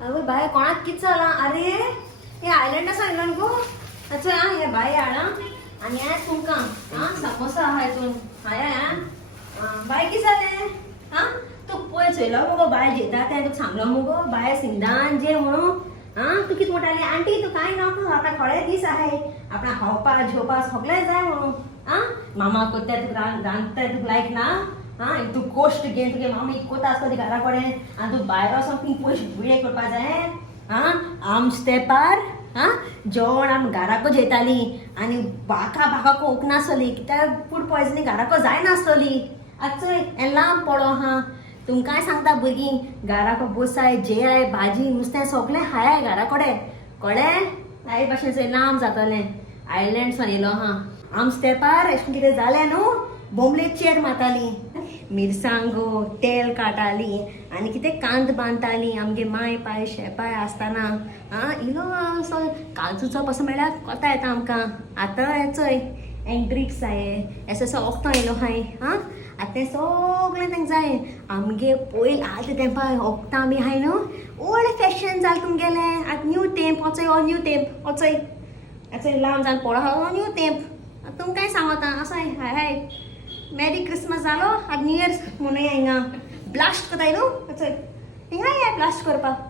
अगं बाय कोणाक कित जाला अरे हे आयलँड आसा आयलंड गो अच्छा हे बाय हाडा आणि हे तुमकां समोसा आहा हितून हाया बाय कित जालें तू पळय चयलो मुगो बाय जेता तें तुका सांगलो मुगो बाय सिंगदान जे म्हणून तू कित म्हणटाली आंटी तू कांय नको आतां थोडे दीस आहाय आपणा खावपा जेवपा सगळें जाय म्हणून मामा कोत्ता तुका रांदता तुका लायक ना तू कोश्ट घेन तुगे मामा इकोता आसता ती घरा कडेन आनी तू भायर वचोन तुमी पयशे विडे करपा जाय आमच तेंपार जेवण आमी घराको जेताली आनी बाका कोक नासतली कित्याक फूड पॉयजनींग घराको जायनासतली आतां चोय हें लांब पडो तुमकांय सांगता भुरगीं घराको बसाय जेयाय भाजी नुस्तें सगळें हाय घरा कडेन कळ्ळें ह्या भाशेन चोय लांब जातलें आयलँड्सान येयलो आमच तेंपार अशें कितें जालें न्हू बोमलेट चेर मारताली मिरसांगो तेल काडटाली आनी कितें कांद बांदताली आमगे माय पाय शेपाय आसतना इलो असो काजूचो पासून म्हळ्यार कोता येता आमकां आतां हें चोय एंड्रिक्स जाये एसो वखदां येयलो हाय आतां तें सगळें तांकां जाय आमगे पयलीं आतां तेंपार वखदां बी हाय न्हू ओल्ड फॅशन जालें तुमगेलें आतां न्यू तेंप वचय हो न्यू तेंप वचय आतां लांब जावन पळो हो न्यू तेंप तुमकांय सांगता असो हाय हाय मेरी क्रिसमस जालो आतां न्यू इयर्स म्हणूया हिंगा ब्लास्ट कोताय न्हू चोय हिंगा या ब्लास्ट करपाक